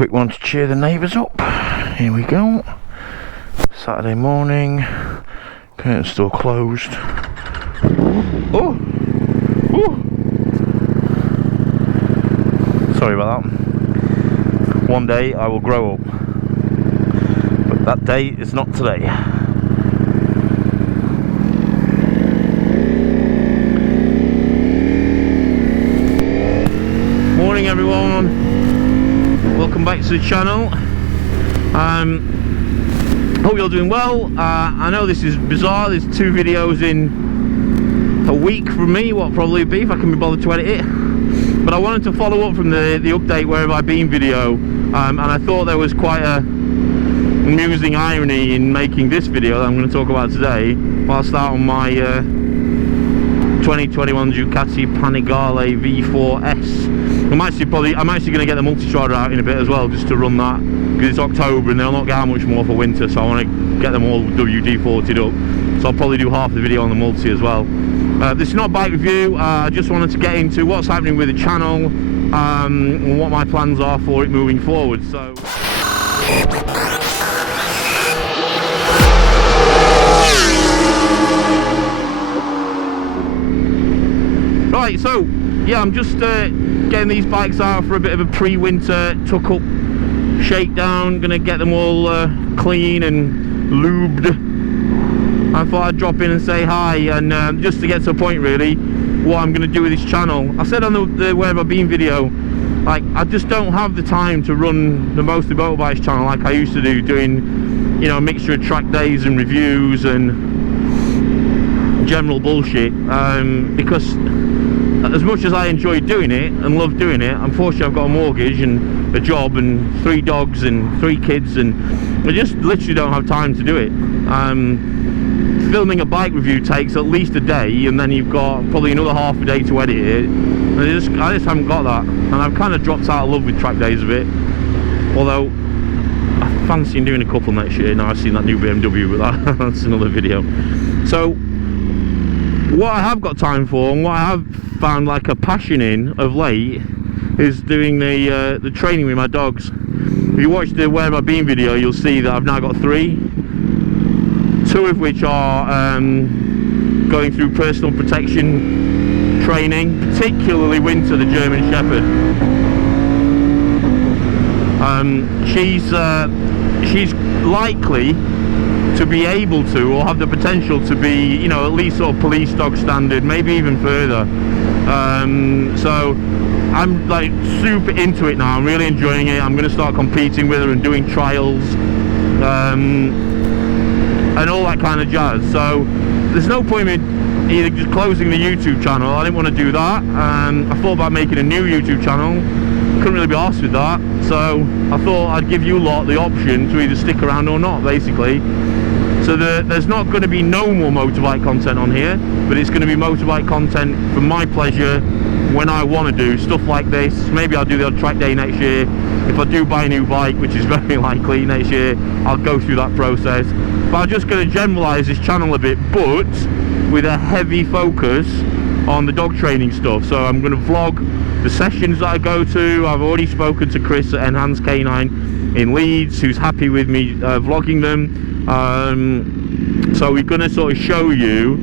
quick one to cheer the neighbours up. Here we go. Saturday morning, curtain's still closed. Oh! Oh! Sorry about that. One day I will grow up, but that day is not today. Morning everyone, welcome back to the channel. Hope you're doing well. I know this is bizarre, there's 2 videos in a week from me, what probably be if I can be bothered to edit it. But I wanted to follow up from the update Where Have I Been video, and I thought there was quite a amusing irony in making this video that I'm going to talk about today, whilst out on my 2021 Ducati Panigale V4S. I'm actually going to get the Multistrada out in a bit as well, just to run that, because it's October and they'll not get out much more for winter, so I want to get them all WD-40'd up. So I'll probably do half the video on the Multi as well. This is not a bike review. I just wanted to get into what's happening with the channel and what my plans are for it moving forward. So. Right, so yeah, I'm just getting these bikes out for a bit of a pre-winter tuck-up shakedown. Gonna get them all clean and lubed. I thought I'd drop in and say hi, and just to get to a point really, what I'm gonna do with this channel. I said on the Where Have I Been video, like, I just don't have the time to run the Mostly Motorbikes channel like I used to do, doing, you know, a mixture of track days and reviews and general bullshit, because as much as I enjoy doing it and love doing it, unfortunately I've got a mortgage and a job and 3 dogs and 3 kids, and I just literally don't have time to do it. Filming a bike review takes at least a day, and then you've got probably another half a day to edit it, and I just haven't got that, and I've kind of dropped out of love with track days a bit, although I fancy doing a couple next year. Now I've seen that new BMW, but that's another video. So what I have got time for, and what I have found like a passion in of late, is doing the training with my dogs. If you watch the Where Have I Been video, you'll see that I've now got 3, 2 of which are going through personal protection training, particularly Winter, the German Shepherd. She's likely to be able to, or have the potential to be, you know, at least sort of police dog standard, maybe even further. So I'm like super into it now. I'm really enjoying it. I'm going to start competing with her and doing trials, and all that kind of jazz. So there's no point in either just closing the YouTube channel. I didn't want to do that. I thought about making a new YouTube channel. Couldn't really be arsed with that. So I thought I'd give you lot the option to either stick around or not, basically. So there's not going to be no more motorbike content on here, but it's going to be motorbike content for my pleasure when I want to do stuff like this. Maybe I'll do the odd track day next year. If I do buy a new bike, which is very likely next year, I'll go through that process. But I'm just going to generalise this channel a bit, but with a heavy focus on the dog training stuff. So I'm going to vlog the sessions that I go to. I've already spoken to Chris at Enhanced Canine in Leeds, who's happy with me vlogging them. So we're going to sort of show you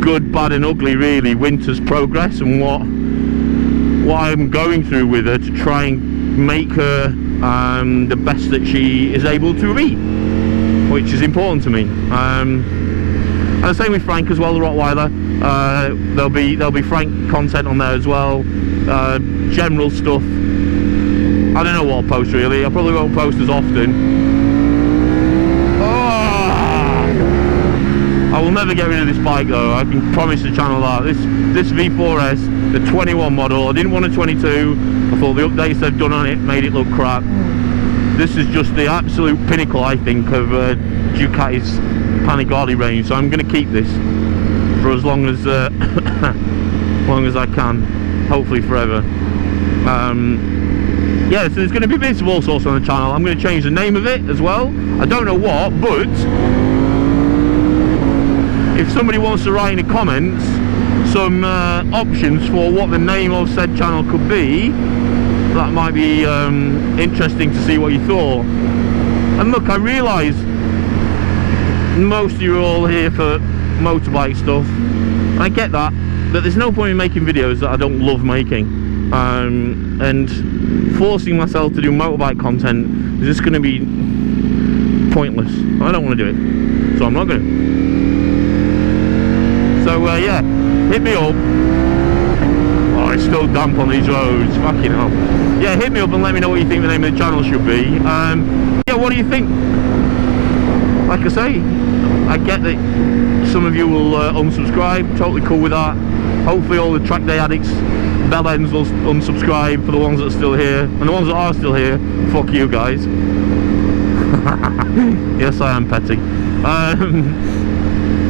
good, bad and ugly really, Winter's progress and what I'm going through with her to try and make her the best that she is able to be, which is important to me. And the same with Frank as well, the Rottweiler. There'll be Frank content on there as well, general stuff. I don't know what I'll post really. I probably won't post as often. I will never get rid of this bike though, I can promise the channel that. This V4S, the 21 model, I didn't want a 22, I thought the updates they've done on it made it look crap. This is just the absolute pinnacle, I think, of Ducati's Panigale range, so I'm going to keep this for as long as long as I can, hopefully forever. Yeah, so there's going to be bits of all sorts on the channel. I'm going to change the name of it as well, I don't know what, but if somebody wants to write in the comments some options for what the name of said channel could be, that might be interesting to see what you thought. And look, I realise most of you are all here for motorbike stuff. I get that, but there's no point in making videos that I don't love making. And forcing myself to do motorbike content is just going to be pointless. I don't want to do it, so I'm not going to. So yeah, hit me up. Oh, it's still damp on these roads, fucking hell. Yeah, hit me up and let me know what you think the name of the channel should be. Yeah, what do you think? Like I say, I get that some of you will unsubscribe, totally cool with that. Hopefully all the track day addicts, bellends will unsubscribe for the ones that are still here. And the ones that are still here, fuck you guys. Yes, I am petty.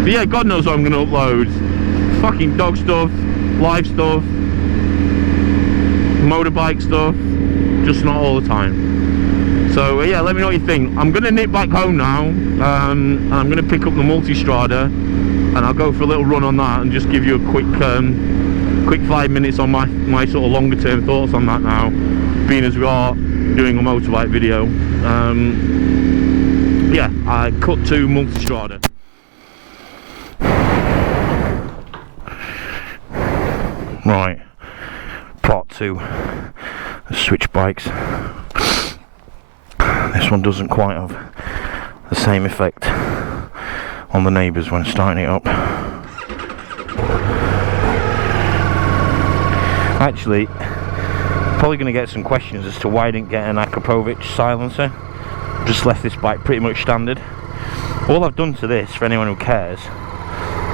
But yeah, God knows what I'm going to upload. Fucking dog stuff, live stuff, motorbike stuff, just not all the time. So yeah, let me know what you think. I'm going to nip back home now, and I'm going to pick up the Multistrada, and I'll go for a little run on that and just give you a quick 5 minutes on my sort of longer term thoughts on that now, being as we are doing a motorbike video. Yeah, I cut to Multistrada. Right, part 2, the switch bikes. This one doesn't quite have the same effect on the neighbours when starting it up. Actually, probably going to get some questions as to why I didn't get an Akrapovic silencer. Just left this bike pretty much standard. All I've done to this, for anyone who cares,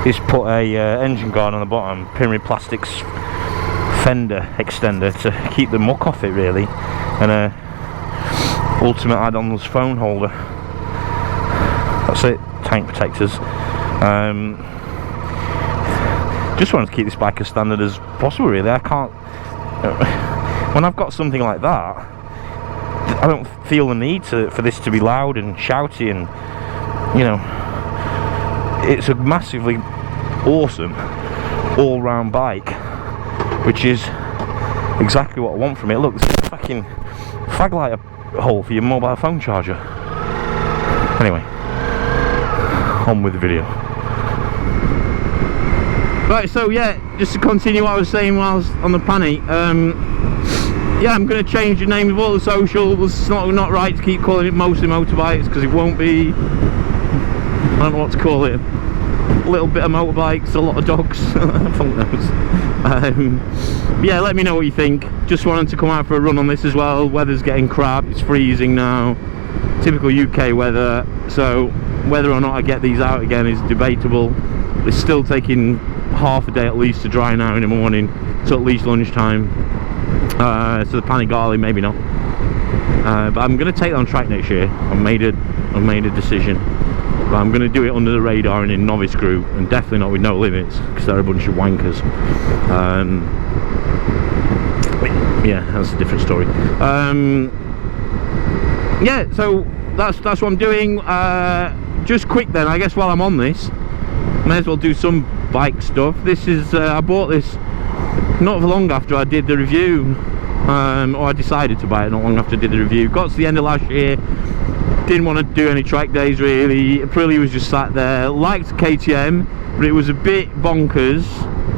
is put a engine guard on the bottom, Pinnery Plastics fender extender to keep the muck off it really, and a ultimate add-ons phone holder. That's it, tank protectors. Just wanted to keep this bike as standard as possible really. I can't, when I've got something like that, I don't feel the need for this to be loud and shouty, and you know, it's a massively awesome all-round bike, which is exactly what I want from it. Look, there's a fucking fag lighter hole for your mobile phone charger. Anyway, on with the video. Right, so yeah, just to continue what I was saying while I was on the Pani, yeah, I'm going to change the name of all the socials. It's not right to keep calling it Mostly Motorbikes, because it won't be, I don't know what to call it, a little bit of motorbikes, a lot of dogs, fuck knows. Yeah, let me know what you think. Just wanted to come out for a run on this as well. Weather's getting crap, it's freezing now, typical UK weather, so whether or not I get these out again is debatable. It's still taking half a day at least to dry now in the morning, so at least lunchtime. So the Panigale, maybe not. But I'm going to take that on track next year. I've made a decision. But I'm going to do it under the radar and in novice group, and definitely not with No Limits, because they're a bunch of wankers. Yeah, that's a different story. Yeah, so that's what I'm doing. Just quick then, I guess while I'm on this, may as well do some bike stuff. This is I bought this not for long after I did the review, or I decided to buy it not long after I did the review. Got to the end of last year, didn't want to do any track days really. Aprili was just sat there. Liked KTM, but it was a bit bonkers,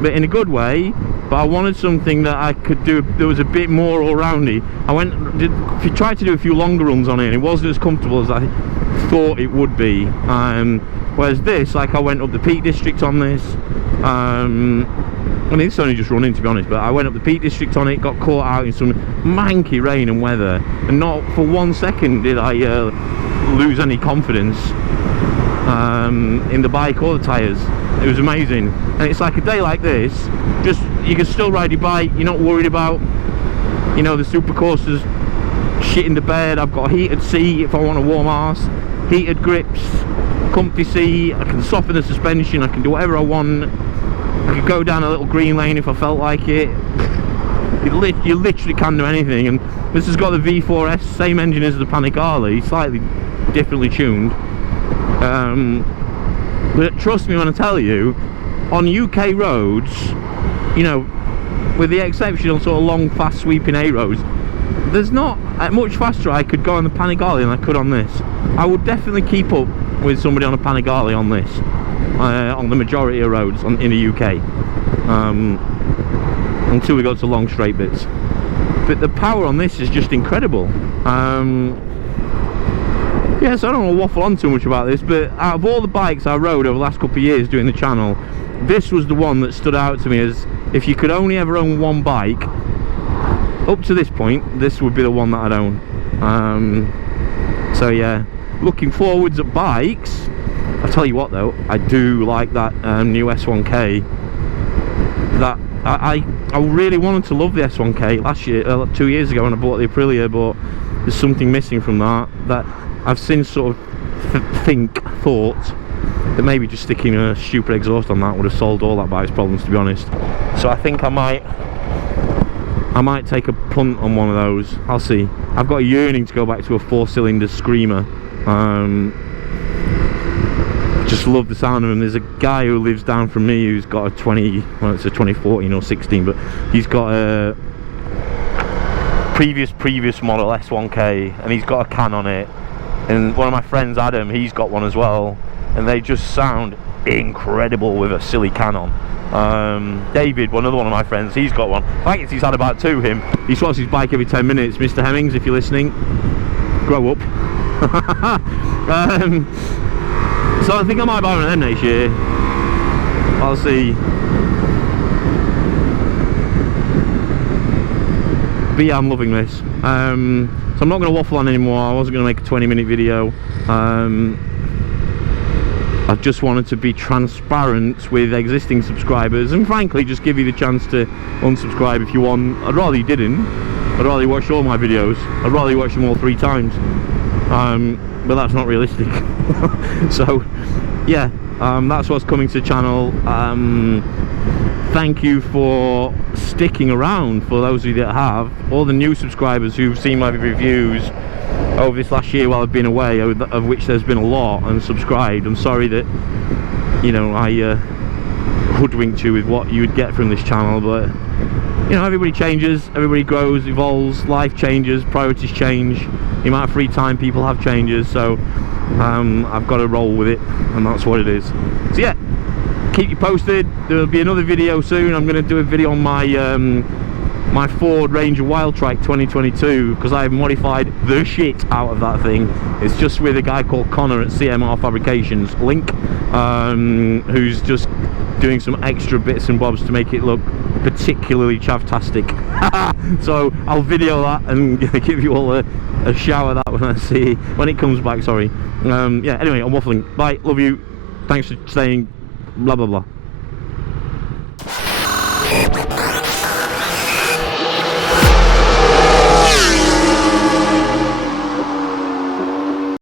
but in a good way. But I wanted something that I could do that was a bit more all-roundy. I tried to do a few longer runs on it, and it wasn't as comfortable as I thought it would be. Whereas this, like, I went up the Peak District on this. I mean, it's only just running, to be honest, but I went up the Peak District on it, got caught out in some manky rain and weather, and not for 1 second did I lose any confidence in the bike or the tyres. It was amazing. And it's like a day like this, just, you can still ride your bike, you're not worried about, you know, the supercoursers shit in the bed. I've got a heated seat if I want a warm arse, heated grips, comfy seat, I can soften the suspension, I can do whatever I want. I could go down a little green lane if I felt like it. You literally can do anything. And this has got the V4S, same engine as the Panigale, slightly differently tuned. But trust me when I tell you, on UK roads, you know, with the exception of sort of long, fast sweeping A roads, there's not much faster I could go on the Panigale than I could on this. I would definitely keep up with somebody on a Panigale on this, on the majority of roads in the UK, until we got to long straight bits. But the power on this is just incredible. Yes, I don't want to waffle on too much about this, but out of all the bikes I rode over the last couple of years doing the channel, this was the one that stood out to me as, if you could only ever own one bike, up to this point, this would be the one that I'd own. So yeah, looking forwards at bikes, I'll tell you what though, I do like that new S1K. That I really wanted to love the S1K last year, 2 years ago when I bought the Aprilia, but there's something missing from that I've since sort of thought that maybe just sticking a stupid exhaust on that would have solved all that bike's problems, to be honest. So I think I might take a punt on one of those. I'll see. I've got a yearning to go back to a 4-cylinder screamer. Just love the sound of them. There's a guy who lives down from me who's got a 2014 or 16, but he's got a previous model S1K, and he's got a can on it. And one of my friends, Adam, he's got one as well, and they just sound incredible with a silly can on. David, another one of my friends, he's got one. I think he's had about two. He swaps his bike every 10 minutes. Mr. Hemmings, if you're listening, grow up. So I think I might buy one of them next year. I'll see. But yeah, I'm loving this. So I'm not going to waffle on anymore. I wasn't going to make a 20-minute video. I just wanted to be transparent with existing subscribers, and frankly just give you the chance to unsubscribe if you want. I'd rather you didn't. I'd rather you watch all my videos. I'd rather you watch them all 3 times. But that's not realistic. So yeah, that's what's coming to the channel. Thank you for sticking around, for those of you that have. All the new subscribers who've seen my reviews over this last year while I've been away, of which there's been a lot, and subscribed. I'm sorry that, you know, I hoodwinked you with what you would get from this channel, but you know, everybody changes, everybody grows, evolves, life changes, priorities change, the amount of free time people have changes, so I've got to roll with it, and that's what it is. So yeah, keep you posted. There'll be another video soon. I'm going to do a video on my my Ford Ranger Wildtrak 2022, because I've modified the shit out of that thing. It's just with a guy called Connor at CMR Fabrications, link, who's just doing some extra bits and bobs to make it look particularly chavtastic. So I'll video that and give you all a shower of that when it comes back. Sorry. Yeah, anyway, I'm waffling. Bye, love you, thanks for staying, blah blah blah.